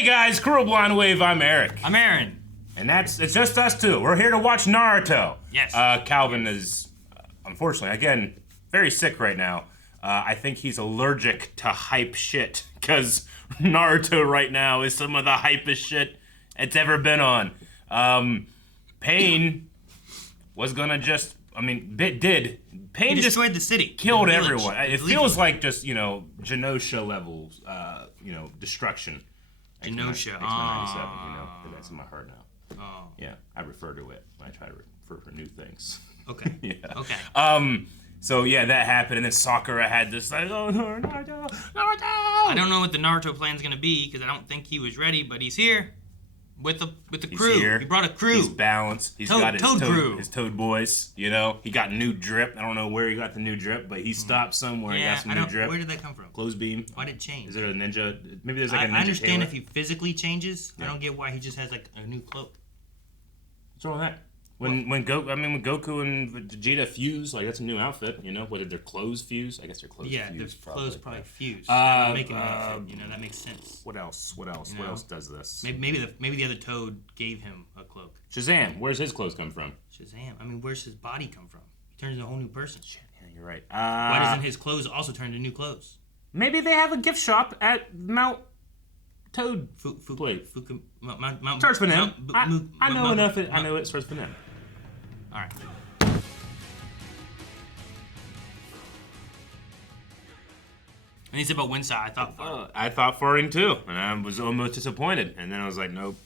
Hey guys, Cruel Blonde Wave, I'm Eric. I'm Aaron. And it's just us two. We're here to watch Naruto. Yes. Calvin is, unfortunately, again, very sick right now. I think he's allergic to hype shit, because Naruto right now is some of the hypest shit it's ever been on. Pain was gonna just, Pain He just destroyed the city. killed the village, everyone. It feels like just, Genosha levels, destruction. Genosha. X-Men that's in my heart now. Oh. Yeah, I refer to it when I try to refer for new things. Okay. Yeah. Okay. So yeah, that happened, and then Sakura had this like, oh, Naruto. I don't know what the Naruto plan's gonna be because I don't think he was ready, but he's here with the crew. Here. He brought a crew. He's balanced. He's got his Toad crew. His Toad boys. He got new drip. I don't know where he got the new drip, but he stopped somewhere. Yeah, he got some new drip. Where did that come from? Clothes beam. Why did it change? Is there a ninja? Maybe there's like a ninja. I understand tailor. if he physically changes. Yeah. I don't get why he just has like a new cloak. What's wrong with that? When Goku and Vegeta fuse, like that's a new outfit, Whether their clothes fuse, I guess their clothes fuse. Yeah, their clothes probably fuse. Make an outfit, that makes sense. What else? What else does this? Maybe the other Toad gave him a cloak. Shazam, where's his clothes come from? Shazam, where's his body come from? He turns into a whole new person. Shit, yeah, you're right. Why doesn't his clothes also turn into new clothes? Maybe they have a gift shop at Mount Toad. Mount Starts with M. I know enough. I know it starts with M. All right. And he said about Winside, I thought farting too, and I was almost disappointed. And then I was like, nope,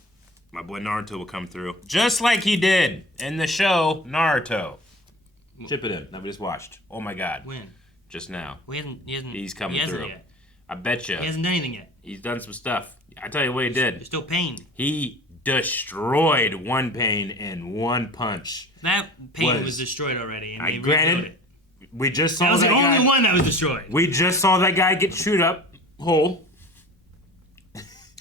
my boy Naruto will come through, just like he did in the show Naruto Shippuden that we just watched. Oh my God! When? Just now. Well, He's coming through. Yet. I bet you. He hasn't done anything yet. He's done some stuff. I tell you what he did. There's still pain. He destroyed one Pain in one punch. That Pain was destroyed already, and they granted, it. We just saw that was the only one that was destroyed. We just saw that guy get chewed up whole.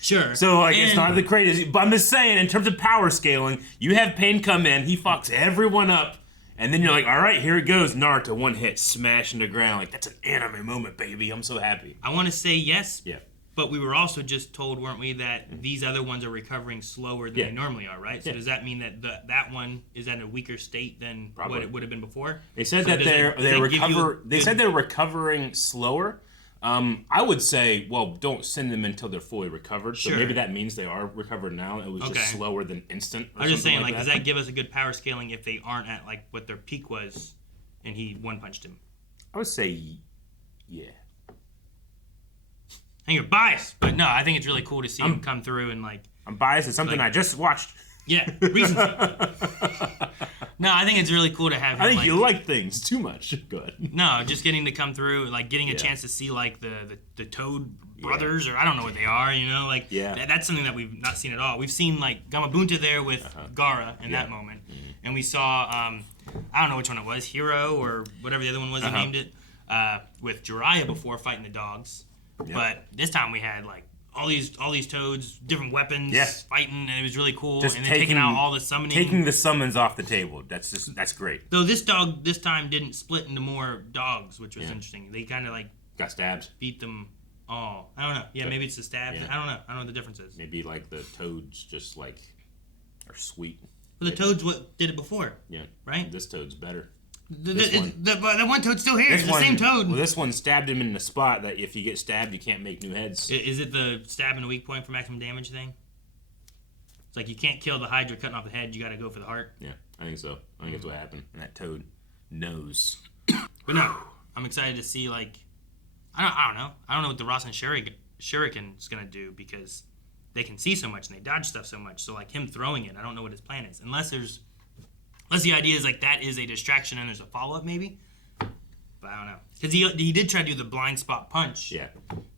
Sure. So it's not the greatest, but I'm just saying, in terms of power scaling, you have Pain come in, he fucks everyone up, and then you're like, all right, here it goes, Naruto, one hit, smash into the ground. Like, that's an anime moment, baby. I'm so happy. I want to say yes. Yeah. But we were also just told, weren't we, that these other ones are recovering slower than they normally are, right? So does that mean that that one is at a weaker state than what it would have been before? They said that they said they're recovering slower. I would say, well, don't send them until they're fully recovered. So maybe that means they are recovered now. It was just slower than instant. I'm just saying, does that give us a good power scaling if they aren't at like what their peak was, and he one punched him? I would say, yeah. And you're biased, but no, I think it's really cool to see him come through and like. I'm biased. It's something I just watched. Yeah, reasons. No, I think it's really cool to have him. I think you like things too much. Good. No, just getting to come through, like getting a chance to see like the Toad brothers, or I don't know what they are. That's something that we've not seen at all. We've seen like Gamabunta there with Gaara in that moment, and we saw I don't know which one it was, Hero or whatever the other one was. He named it with Jiraiya before fighting the dogs. Yep. But this time we had like all these Toads, different weapons, fighting, and it was really cool. Just and then taking out all the summoning, taking the summons off the table. That's great. Though this dog this time didn't split into more dogs, which was interesting. They kind of like got stabbed, beat them all. I don't know. Yeah, maybe it's the stab. I don't know. I don't know what the difference is. Maybe like the Toads just like are sweet. Well, the Toads did it before. Yeah. Right. This Toad's better. The one Toad's still here. It's the same Toad. Well, this one stabbed him in the spot that if you get stabbed, you can't make new heads. Is it the stab and a weak point for maximum damage thing? It's like you can't kill the Hydra cutting off the head. You got to go for the heart. Yeah, I think so. I think that's what happened. And that Toad But no, I'm excited to see like I don't know. I don't know what the Rasenshuriken is gonna do because they can see so much and they dodge stuff so much. So like him throwing it, I don't know what his plan is unless the idea is like that is a distraction and there's a follow-up maybe. But I don't know. Because he did try to do the blind spot punch. Yeah.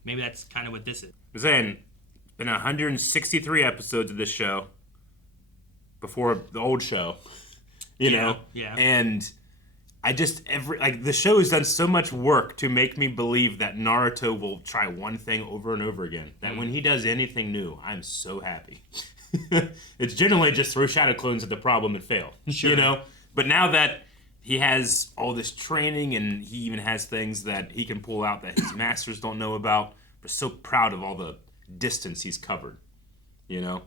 Maybe that's kind of what this is. I'm saying, been 163 episodes of this show before the old show, you know? Yeah. And I just, the show has done so much work to make me believe that Naruto will try one thing over and over again. That when he does anything new, I'm so happy. It's generally just throw shadow clones at the problem and fail, sure. But now that he has all this training and he even has things that he can pull out that his masters don't know about, I'm so proud of all the distance he's covered. you know?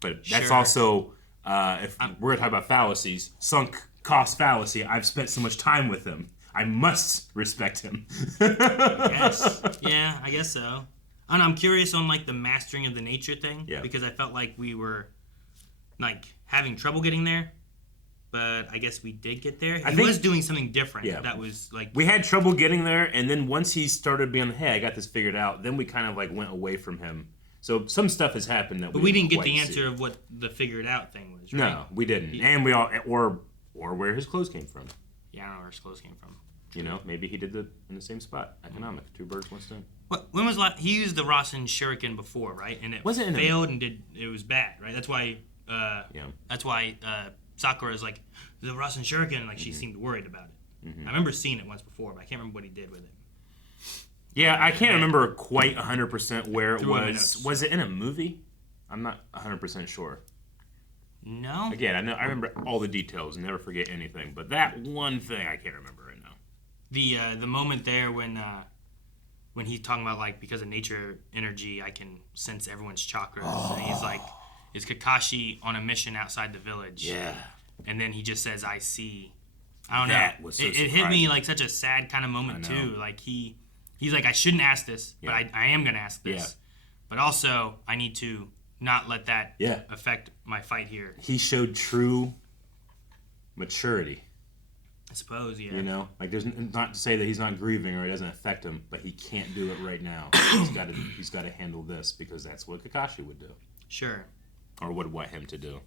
But that's also, if we're going to talk about fallacies, sunk cost fallacy. I've spent so much time with him. I must respect him. Yes. Yeah, I guess so. And I'm curious on, like, the mastering of the nature thing. Yeah. Because I felt like we were, like, having trouble getting there. But I guess we did get there. He was doing something different. Yeah. That was, like... We had trouble getting there, and then once he started being, hey, I got this figured out, then we kind of, like, went away from him. So some stuff has happened that we didn't get the answer of what the figured out thing was, right? No, we didn't. And we all... Or where his clothes came from. Yeah, I don't know where his clothes came from. You know, maybe he did it in the same spot. Economic. Two birds, one stone. When was he used the Rasenshuriken before, right? And it failed and it was bad, right? That's why. That's why Sakura's like the Rasenshuriken. Like she seemed worried about it. I remember seeing it once before, but I can't remember what he did with it. Yeah, I can't remember quite 100% where it was. Was it in a movie? I'm not 100% sure. No. Again, I remember all the details. Never forget anything. But that one thing I can't remember right now. The moment there when he's talking about, like, because of nature energy, I can sense everyone's chakras. Oh. And he's like, is Kakashi on a mission outside the village? Yeah. And then he just says, I see. I don't know. That was so it hit me like such a sad kind of moment, too. Like, he's like, I shouldn't ask this, but I am going to ask this. Yeah. But also, I need to not let that affect my fight here. He showed true maturity. I suppose, yeah. You know, like there's not to say that he's not grieving or it doesn't affect him, but he can't do it right now. He's got to handle this because that's what Kakashi would do. Sure. Or would want him to do.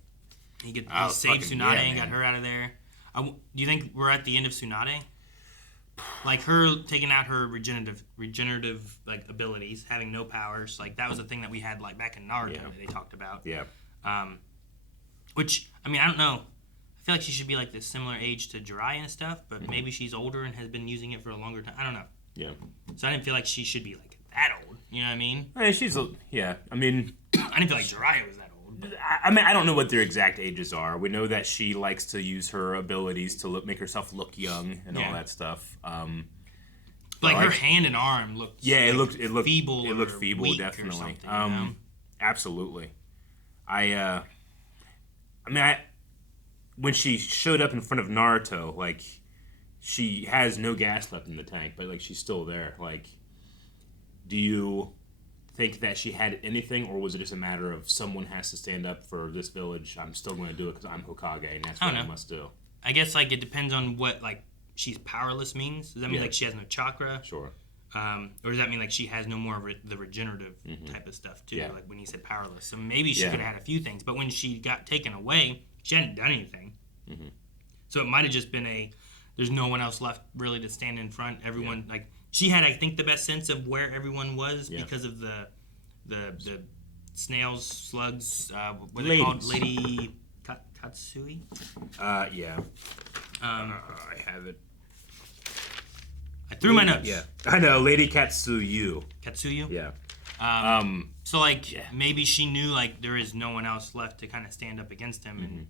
He saved Tsunade and got her out of there. Do you think we're at the end of Tsunade? Like her taking out her regenerative like abilities, having no powers, like that was a thing that we had like back in Naruto that they talked about. Yeah. Which I mean I don't know. I feel like she should be like this similar age to Jiraiya and stuff, but maybe she's older and has been using it for a longer time. I don't know. Yeah. So I didn't feel like she should be like that old. You know what I mean? I mean, I didn't feel like Jiraiya was that old. But... I mean, I don't know what their exact ages are. We know that she likes to use her abilities to make herself look young and all that stuff. Like her hand and arm looked. Yeah, it looked feeble. It looked feeble, definitely. You know? Absolutely. When she showed up in front of Naruto, like she has no gas left in the tank, but like she's still there. Like, do you think that she had anything, or was it just a matter of someone has to stand up for this village? I'm still going to do it because I'm Hokage, and that's what I must do. I guess like it depends on what like she's powerless means. Does that mean like she has no chakra? Sure. Or does that mean like she has no more of the regenerative type of stuff too? Yeah. Like when you said powerless, so maybe she could have had a few things, but when she got taken away, she hadn't done anything. So it might have just been there's no one else left really to stand in front. Everyone like she had I think the best sense of where everyone was because of the snails, slugs. What are they called? Lady Katsui. Yeah. I have it. I threw my notes. Yeah, I know. Lady Katsuyu. Katsuyu? Yeah. So, like, maybe she knew, like, there is no one else left to kind of stand up against him,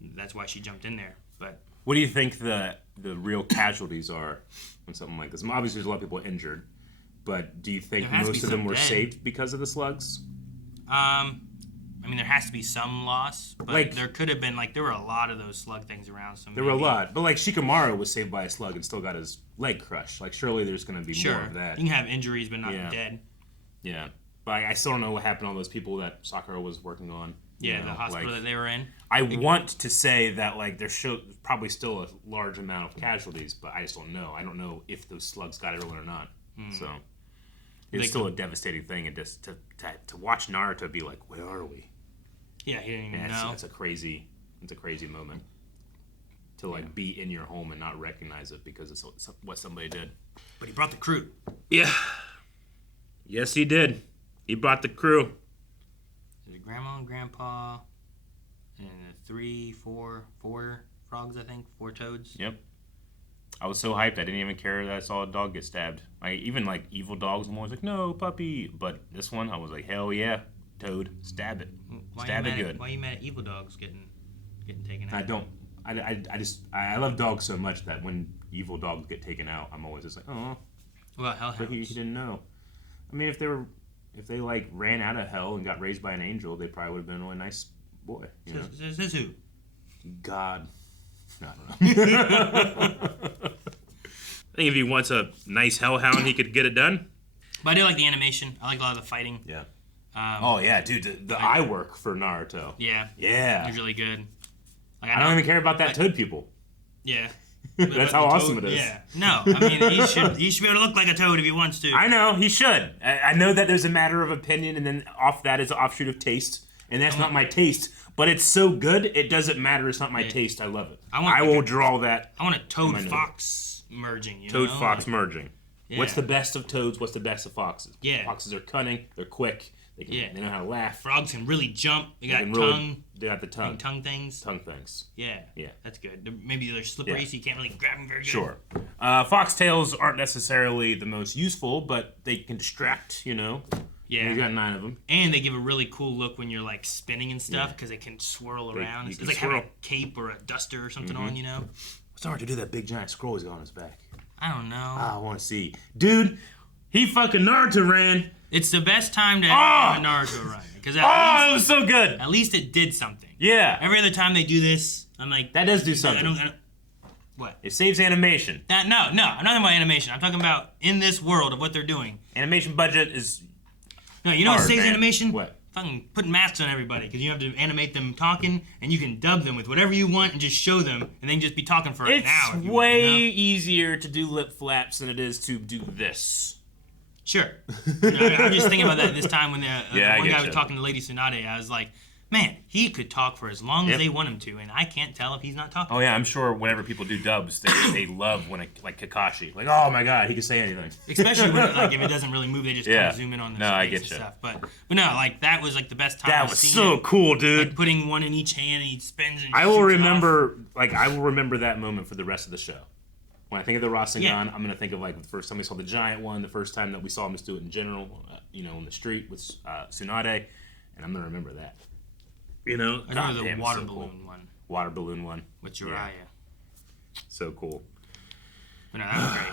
and that's why she jumped in there. But what do you think the real casualties are on something like this? Obviously, there's a lot of people injured, but do you think most of them were saved because of the slugs? I mean, there has to be some loss, but like, there could have been, like, there were a lot of those slug things around. So there were a lot. But, like, Shikamaru was saved by a slug and still got his leg crushed. Like, surely there's going to be more of that. You can have injuries but not dead. Yeah. But I still don't know what happened to all those people that Sakura was working on. Yeah, the hospital that they were in. I want to say that, like, there's probably still a large amount of casualties, but I just don't know. I don't know if those slugs got everyone or not. So it's still a devastating thing. And just to watch Naruto be like, where are we? Yeah, he didn't even know. It's a crazy moment to like be in your home and not recognize it because it's what somebody did. But he brought the crew. Yeah. Yes, he did. He brought the crew. There's grandma and grandpa, and four frogs, I think, 4 toads. Yep. I was so hyped I didn't even care that I saw a dog get stabbed. Even like evil dogs, I'm always like, no, puppy. But this one, I was like, hell yeah. Toad, stab it. Stab it good. Why are you mad at evil dogs getting taken out? I don't. I love dogs so much that when evil dogs get taken out, I'm always just like, oh. Well, hellhounds. But he didn't know. I mean, if they were if they like ran out of hell and got raised by an angel, they probably would have been a really nice boy. You know? Says who? God. I don't know. I think if he wants a nice hellhound, he could get it done. But I do like the animation. I like a lot of the fighting. Yeah. Oh yeah, dude, the eye work for Naruto. Yeah. Yeah. It was really good. Like, I don't even care about that Toad pupil. Yeah. That's how awesome it is. Yeah. No, I mean he should be able to look like a toad if he wants to. I know he should. I know that there's a matter of opinion, and then off that is an offshoot of taste, and that's not my taste. But it's so good, it doesn't matter. It's not my taste. I love it. I will draw that. I want a toad fox merging. Toad fox merging. Yeah. What's the best of toads? What's the best of foxes? Yeah. Foxes are cunning. They're quick. They know how to laugh. Frogs can really jump. They got tongue. They got the tongue. Tongue things. Tongue things. Yeah. Yeah. That's good. Maybe they're slippery, so you can't really grab them very good. Sure. Foxtails aren't necessarily the most useful, but they can distract, you know. Yeah. You've got 9 of them. And they give a really cool look when you're like spinning and stuff because they can swirl around. It's like having a cape or a duster or something on, you know. What's hard to do that big giant scroll he's got on his back? I don't know. I want to see. Dude, he fucking Naruto ran. It's the best time to have a Naruto run. Because it was so good. At least it did something. Yeah. Every other time they do this, I'm like... That does do something. What? It saves animation. No, I'm not talking about animation. I'm talking about in this world of what they're doing. Animation budget is... No, you know what saves animation? What? Fucking putting masks on everybody, because you have to animate them talking, and you can dub them with whatever you want and just show them, and then just be talking for an hour. It's way easier to do lip flaps than it is to do this. Sure. I'm just thinking about that this time when the one guy was talking to Lady Tsunade. I was like, man, he could talk for as long as they want him to, and I can't tell if he's not talking. Oh yeah, I'm sure whenever people do dubs, they love when like Kakashi, like, oh my god, he can say anything. Especially when like if it doesn't really move, they just kind of zoom in on the face and stuff. But no, like that was like the best time. That was so cool, dude. Like putting one in each hand and he spins and I will remember that moment for the rest of the show. When I think of the Rasengan, I'm gonna think of like the first time we saw the giant one, the first time that we saw him just do it in general, in the street with Tsunade, and I'm gonna remember that. You know, I remember the water balloon one. Water balloon one with Jiraiya. Yeah. So cool. But no, that was great.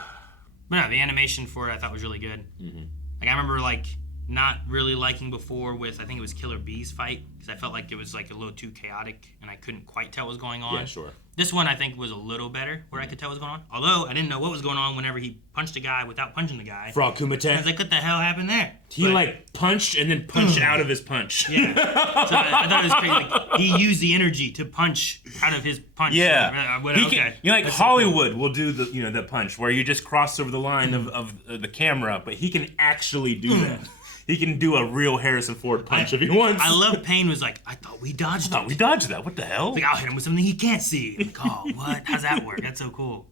But no, the animation for it I thought was really good. Mm-hmm. Like I remember like not really liking before with I think it was Killer Bee's fight because I felt like it was like a little too chaotic and I couldn't quite tell what was going on. Yeah, sure. This one I think was a little better where I could tell what was going on. Although I didn't know what was going on whenever he punched a guy without punching the guy. Frog Kumite. I was like, what the hell happened there? He like punched and then punched out of his punch. Yeah. So I thought it was crazy. Like, he used the energy to punch out of his punch. Yeah. Okay. Like Hollywood will do the punch where you just cross over the line of the camera, but he can actually do that. He can do a real Harrison Ford punch if he wants. I love Pain was like, I thought we dodged we dodged that. What the hell? Like, I'll hit him with something he can't see. Like, oh, what? How's that work? That's so cool.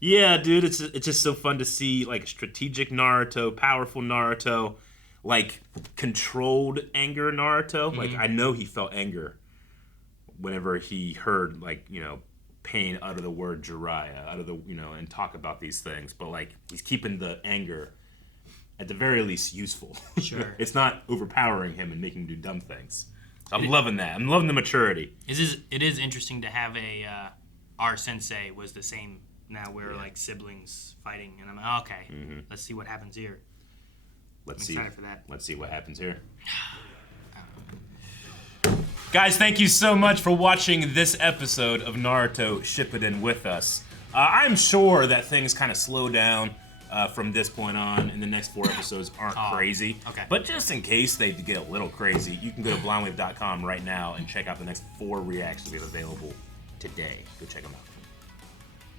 Yeah, dude, it's just so fun to see like strategic Naruto, powerful Naruto, like controlled anger Naruto. Mm-hmm. Like I know he felt anger whenever he heard Pain utter the word Jiraiya, and talk about these things. But like he's keeping the anger at the very least useful. Sure. It's not overpowering him and making him do dumb things. I'm loving that. I'm loving the maturity. It is interesting to have our sensei was the same. Now we're like siblings fighting, and I'm like, okay, let's see what happens here. I'm excited for that. Let's see what happens here. Guys, thank you so much for watching this episode of Naruto Shippuden with us. I'm sure that things kind of slow down from this point on, and the next 4 episodes aren't crazy. Okay. But just in case they get a little crazy, you can go to blindwave.com right now and check out the next 4 reactions we have available today. Go check them out.